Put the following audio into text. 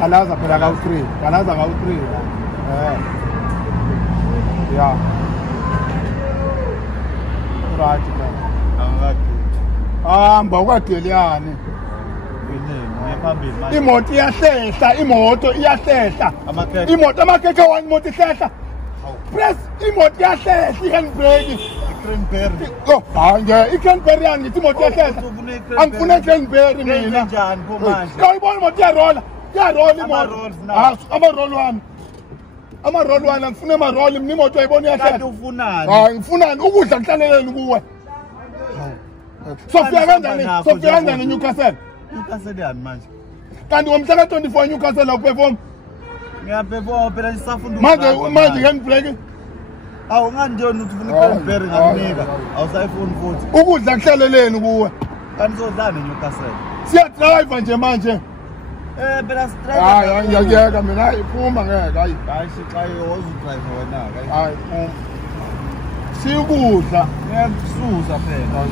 Galaza phela ka-3. Galaza ka-3. Yeah. Right. Hamba kwaDeliyani. Imoto iyahlehla, imoto iyahlehla. Imoto amakeke wani imoto ihlehla. Press imoto iyahlehla i-handbrake. Cranberry. Oh, hayi i-cranberry yani ngithi imoto iyahlehla. Angifuna cranberry mina. Njani pho manje? Uyayibona imoto iyarola. Iyarola imoto. Ama-roll wami. Ama-roll wami angifuna ama-roll mina imoto uyayibona iyahlehla. Kanti ufunani? Hayi ngifunani ukudla kuhlaleleni kuwe. Sofia kanjani? Sofia kanjani Newcastle? Newcastle yani manje. Kanti ngomhla ka-24 Newcastle awuperform. Ngiyaperform phela sisafunda Manje handbrake. Awu ngandiyona ukuthi ufuna i-cranberry ngakunika. Awusayifuni futhi. Ukudla kuhlaleleni kuwe. Kanti sozani Newcastle? Siyadrive nje manje. Phela strike. Hayi ngiyakuyeka mina hayi phuma ngeke hayi. Hayi sixa uzudrive wena hayi. Hayi phuma. Sikudla. Ngiyasusa phela.